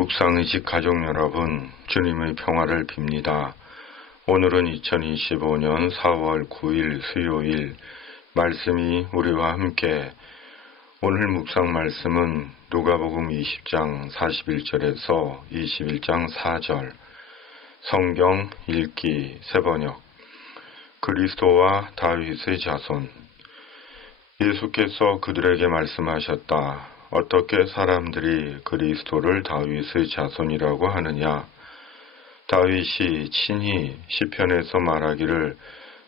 묵상의식 가족 여러분, 주님의 평화를 빕니다. 오늘은 2025년 4월 9일 수요일, 말씀이 우리와 함께, 오늘 묵상 말씀은 누가복음 20장 41절에서 21장 4절, 성경 읽기 새번역, 그리스도와 다윗의 자손. 예수께서 그들에게 말씀하셨다. 어떻게 사람들이 그리스도를 다윗의 자손이라고 하느냐? 다윗이 친히 시편에서 말하기를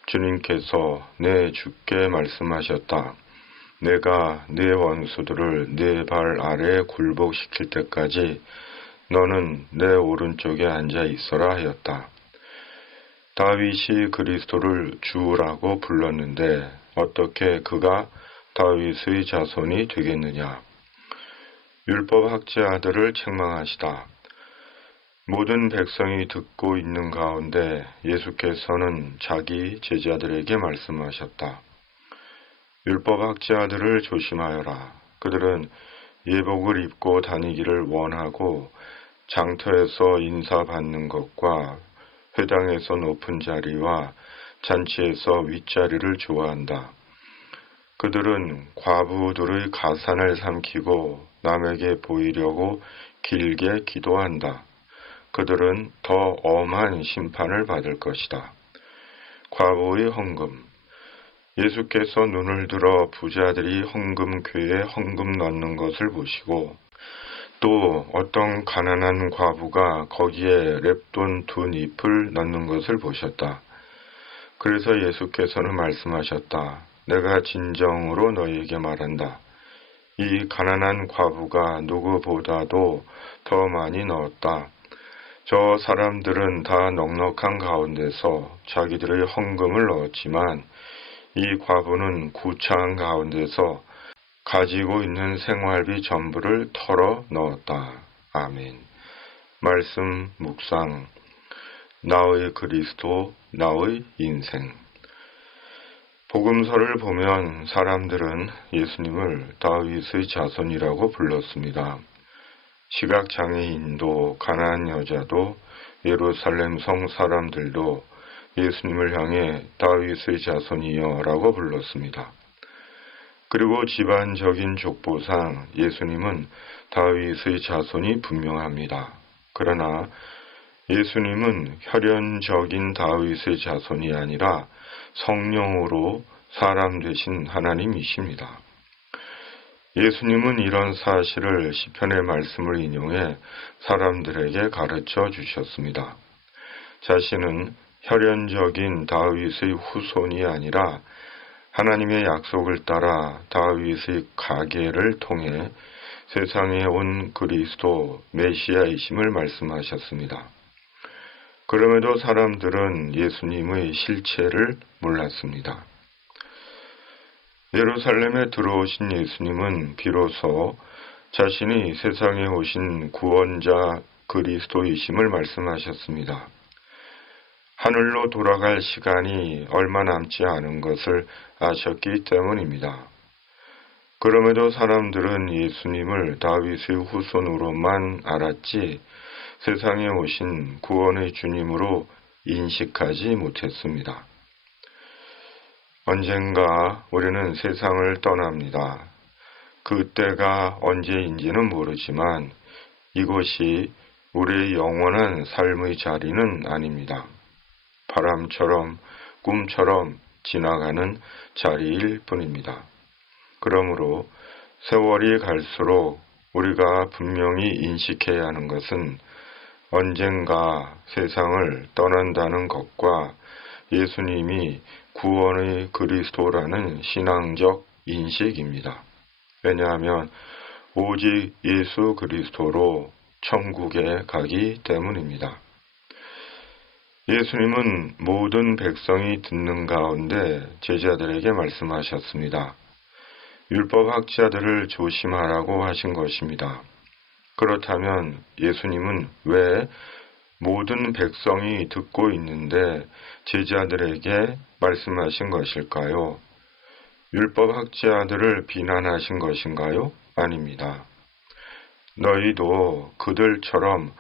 주님께서 내 주께 말씀하셨다. 내가 네 원수들을 네 발 아래에 굴복시킬 때까지 너는 내 오른쪽에 앉아 있어라 하였다. 다윗이 그리스도를 주라고 불렀는데 어떻게 그가 다윗의 자손이 되겠느냐? 율법학자들을 책망하시다. 모든 백성이 듣고 있는 가운데 예수께서는 자기 제자들에게 말씀하셨다. 율법학자들을 조심하여라. 그들은 예복을 입고 다니기를 원하고 장터에서 인사받는 것과 회당에서 높은 자리와 잔치에서 윗자리를 좋아한다. 그들은 과부들의 가산을 삼키고 남에게 보이려고 길게 기도한다. 그들은 더 엄한 심판을 받을 것이다. 과부의 헌금. 예수께서 눈을 들어 부자들이 헌금궤에 헌금 넣는 것을 보시고 또 어떤 가난한 과부가 거기에 랩돈 2잎을 넣는 것을 보셨다. 그래서 예수께서는 말씀하셨다. 내가 진정으로 너희에게 말한다. 이 가난한 과부가 누구보다도 더 많이 넣었다. 저 사람들은 다 넉넉한 가운데서 자기들의 헌금을 넣었지만 이 과부는 구차한 가운데서 가지고 있는 생활비 전부를 털어 넣었다. 아멘. 말씀 묵상. 나의 그리스도, 나의 인생. 복음서를 보면 사람들은 예수님을 다윗의 자손이라고 불렀습니다. 시각장애인도 가난한 여자도 예루살렘 성 사람들도 예수님을 향해 다윗의 자손이여 라고 불렀습니다. 그리고 집안적인 족보상 예수님은 다윗의 자손이 분명합니다. 그러나 예수님은 혈연적인 다윗의 자손이 아니라 성령으로 사람 되신 하나님이십니다. 예수님은 이런 사실을 시편의 말씀을 인용해 사람들에게 가르쳐 주셨습니다. 자신은 혈연적인 다윗의 후손이 아니라 하나님의 약속을 따라 다윗의 가계를 통해 세상에 온 그리스도 메시아이심을 말씀하셨습니다. 그럼에도 사람들은 예수님의 실체를 몰랐습니다. 예루살렘에 들어오신 예수님은 비로소 자신이 세상에 오신 구원자 그리스도이심을 말씀하셨습니다. 하늘로 돌아갈 시간이 얼마 남지 않은 것을 아셨기 때문입니다. 그럼에도 사람들은 예수님을 다윗의 후손으로만 알았지 세상에 오신 구원의 주님으로 인식하지 못했습니다. 언젠가 우리는 세상을 떠납니다. 그때가 언제인지는 모르지만 이곳이 우리의 영원한 삶의 자리는 아닙니다. 바람처럼 꿈처럼 지나가는 자리일 뿐입니다. 그러므로 세월이 갈수록 우리가 분명히 인식해야 하는 것은 언젠가 세상을 떠난다는 것과 예수님이 구원의 그리스도라는 신앙적 인식입니다. 왜냐하면 오직 예수 그리스도로 천국에 가기 때문입니다. 예수님은 모든 백성이 듣는 가운데 제자들에게 말씀하셨습니다. 율법학자들을 조심하라고 하신 것입니다. 그렇다면 예수님은 왜 모든 백성이 듣고 있는데 제자들에게 말씀하신 것일까요? 율법학자들을 비난하신 것인가요? 아닙니다. 너희도 그들처럼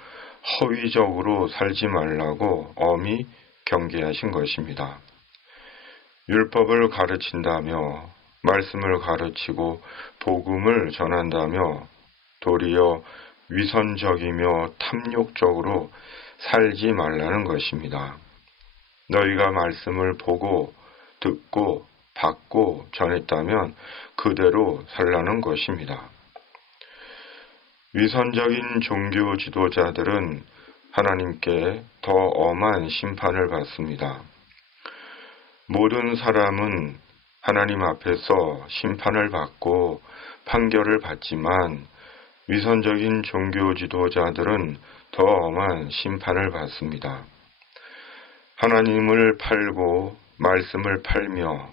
허위적으로 살지 말라고 엄히 경계하신 것입니다. 율법을 가르친다며 말씀을 가르치고 복음을 전한다며 도리어 위선적이며 탐욕적으로 살지 말라는 것입니다. 너희가 말씀을 보고 듣고 받고 전했다면 그대로 살라는 것입니다. 위선적인 종교 지도자들은 하나님께 더 엄한 심판을 받습니다. 모든 사람은 하나님 앞에서 심판을 받고 판결을 받지만 위선적인 종교 지도자들은 더 엄한 심판을 받습니다. 하나님을 팔고 말씀을 팔며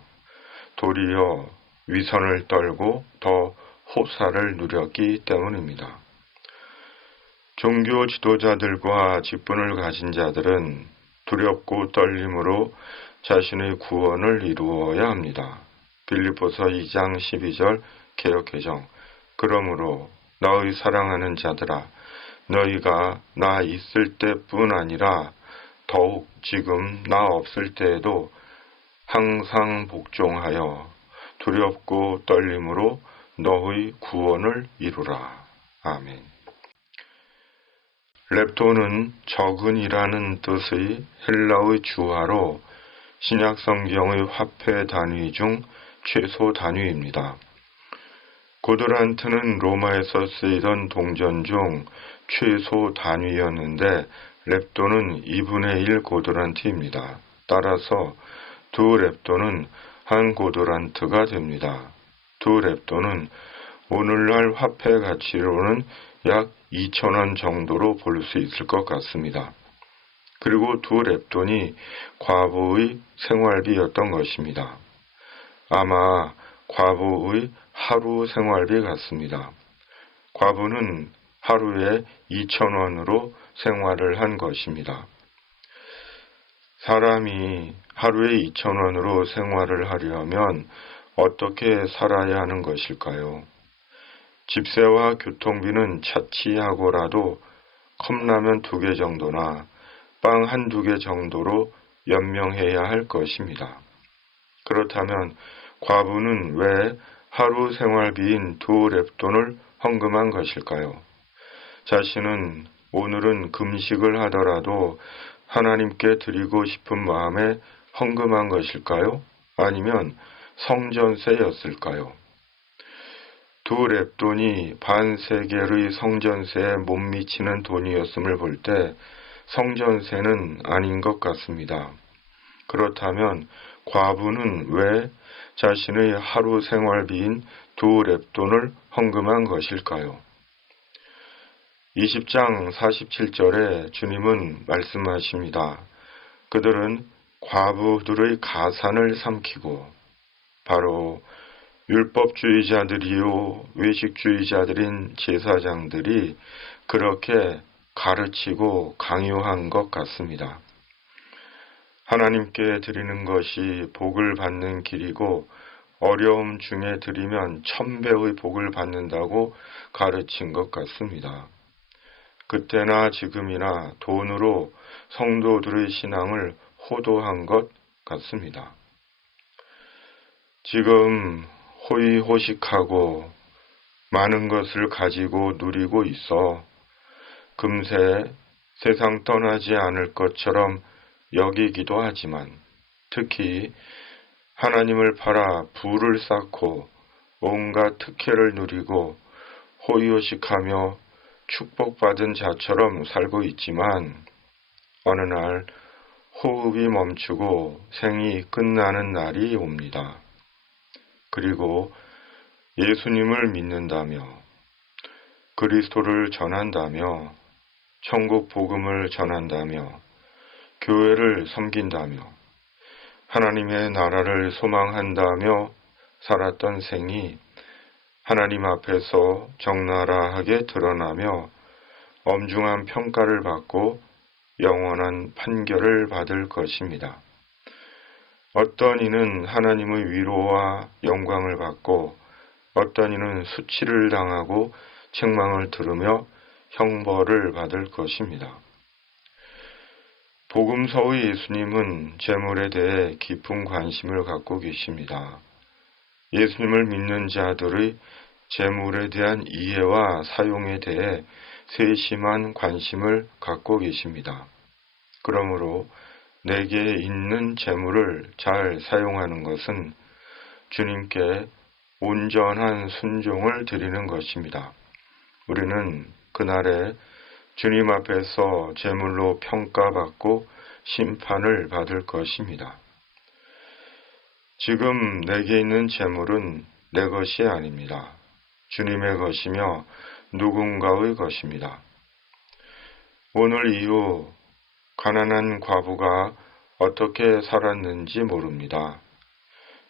도리어 위선을 떨고 더 호사를 누렸기 때문입니다. 종교 지도자들과 직분을 가진 자들은 두렵고 떨림으로 자신의 구원을 이루어야 합니다. 빌립보서 2장 12절 개역개정. 그러므로 나의 사랑하는 자들아, 너희가 나 있을 때뿐 아니라 더욱 지금 나 없을 때에도 항상 복종하여 두렵고 떨림으로 너의 구원을 이루라. 아멘. 렙도는 적은이라는 뜻의 헬라의 주화로 신약 성경의 화폐 단위 중 최소 단위입니다. 고드란트는 로마에서 쓰이던 동전 중 최소 단위였는데 렙도는 2분의 1 고드란트입니다. 따라서 두 렙도는 한 고드란트가 됩니다. 두 렙도는 오늘날 화폐 가치로는 약 2,000원 정도로 볼 수 있을 것 같습니다. 그리고 두 렙돈이 과부의 생활비였던 것입니다. 아마 과부의 하루 생활비 같습니다. 과부는 하루에 2,000원으로 생활을 한 것입니다. 사람이 하루에 2,000원으로 생활을 하려면 어떻게 살아야 하는 것일까요? 집세와 교통비는 차치하고라도 컵라면 2개 정도나 빵 1-2개 정도로 연명해야 할 것입니다. 그렇다면 과부는 왜 하루 생활비인 두 렙돈을 헌금한 것일까요? 자신은 오늘은 금식을 하더라도 하나님께 드리고 싶은 마음에 헌금한 것일까요? 아니면 성전세였을까요? 두 렙돈이 반세겔의 성전세에 못 미치는 돈이었음을 볼 때 성전세는 아닌 것 같습니다. 그렇다면 과부는 왜 자신의 하루 생활비인 두 렙돈을 헌금한 것일까요? 20장 47절에 주님은 말씀하십니다. 그들은 과부들의 가산을 삼키고 바로 율법주의자들이요 외식주의자들인 제사장들이 그렇게 가르치고 강요한 것 같습니다. 하나님께 드리는 것이 복을 받는 길이고 어려움 중에 드리면 1000배의 복을 받는다고 가르친 것 같습니다. 그때나 지금이나 돈으로 성도들의 신앙을 호도한 것 같습니다. 지금 호의호식하고 많은 것을 가지고 누리고 있어 금세 세상 떠나지 않을 것처럼 여기기도 하지만 특히 하나님을 팔아 부를 쌓고 온갖 특혜를 누리고 호의호식하며 축복받은 자처럼 살고 있지만 어느 날 호흡이 멈추고 생이 끝나는 날이 옵니다. 그리고 예수님을 믿는다며 그리스도를 전한다며 천국 복음을 전한다며 교회를 섬긴다며 하나님의 나라를 소망한다며 살았던 생이 하나님 앞에서 적나라하게 드러나며 엄중한 평가를 받고 영원한 판결을 받을 것입니다. 어떤 이는 하나님의 위로와 영광을 받고 어떤 이는 수치를 당하고 책망을 들으며 형벌을 받을 것입니다. 복음서의 예수님은 재물에 대해 깊은 관심을 갖고 계십니다. 예수님을 믿는 자들의 재물에 대한 이해와 사용에 대해 세심한 관심을 갖고 계십니다. 그러므로 내게 있는 재물을 잘 사용하는 것은 주님께 온전한 순종을 드리는 것입니다. 우리는 그날에 주님 앞에서 재물로 평가받고 심판을 받을 것입니다. 지금 내게 있는 재물은 내 것이 아닙니다. 주님의 것이며 누군가의 것입니다. 오늘 이후 가난한 과부가 어떻게 살았는지 모릅니다.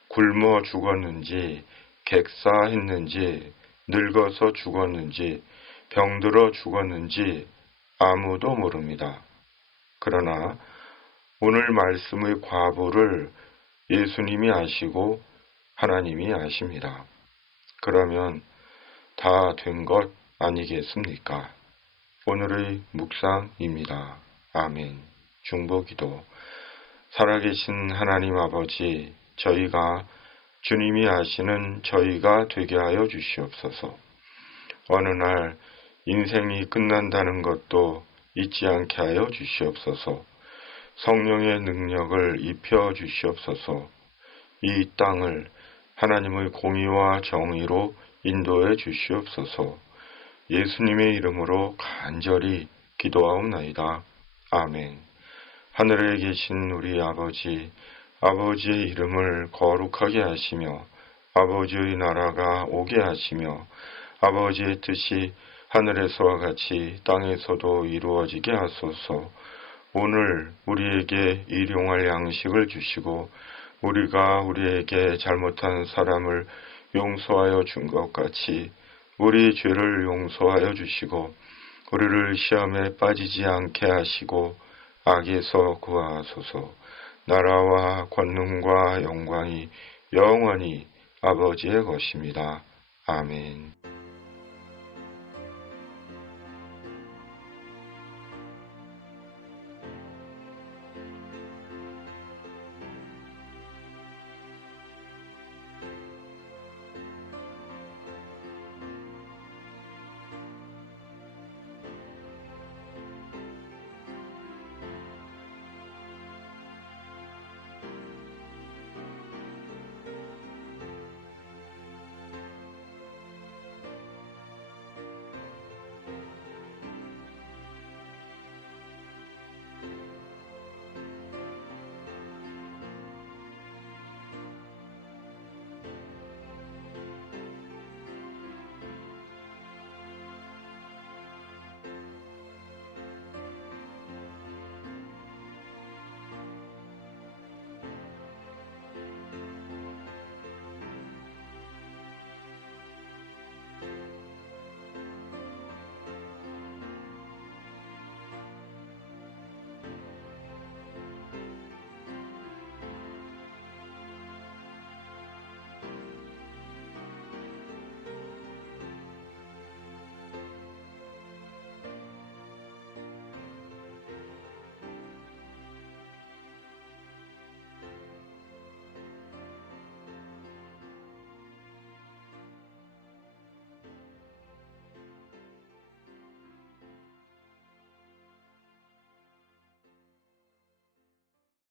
굶어 죽었는지, 객사했는지, 늙어서 죽었는지, 병들어 죽었는지 아무도 모릅니다. 그러나 오늘 말씀의 과부를 예수님이 아시고 하나님이 아십니다. 그러면 다 된 것 아니겠습니까? 오늘의 묵상입니다. 아멘. 중보기도. 살아계신 하나님 아버지, 저희가 주님이 아시는 저희가 되게 하여 주시옵소서. 어느 날 인생이 끝난다는 것도 잊지 않게 하여 주시옵소서. 성령의 능력을 입혀 주시옵소서. 이 땅을 하나님의 공의와 정의로 인도해 주시옵소서. 예수님의 이름으로 간절히 기도하옵나이다. 아멘. 하늘에 계신 우리 아버지, 아버지의 이름을 거룩하게 하시며 아버지의 나라가 오게 하시며 아버지의 뜻이 하늘에서와 같이 땅에서도 이루어지게 하소서. 오늘 우리에게 일용할 양식을 주시고 우리가 우리에게 잘못한 사람을 용서하여 준 것 같이 우리 죄를 용서하여 주시고 우리를 시험에 빠지지 않게 하시고 악에서 구하소서. 나라와 권능과 영광이 영원히 아버지의 것입니다. 아멘.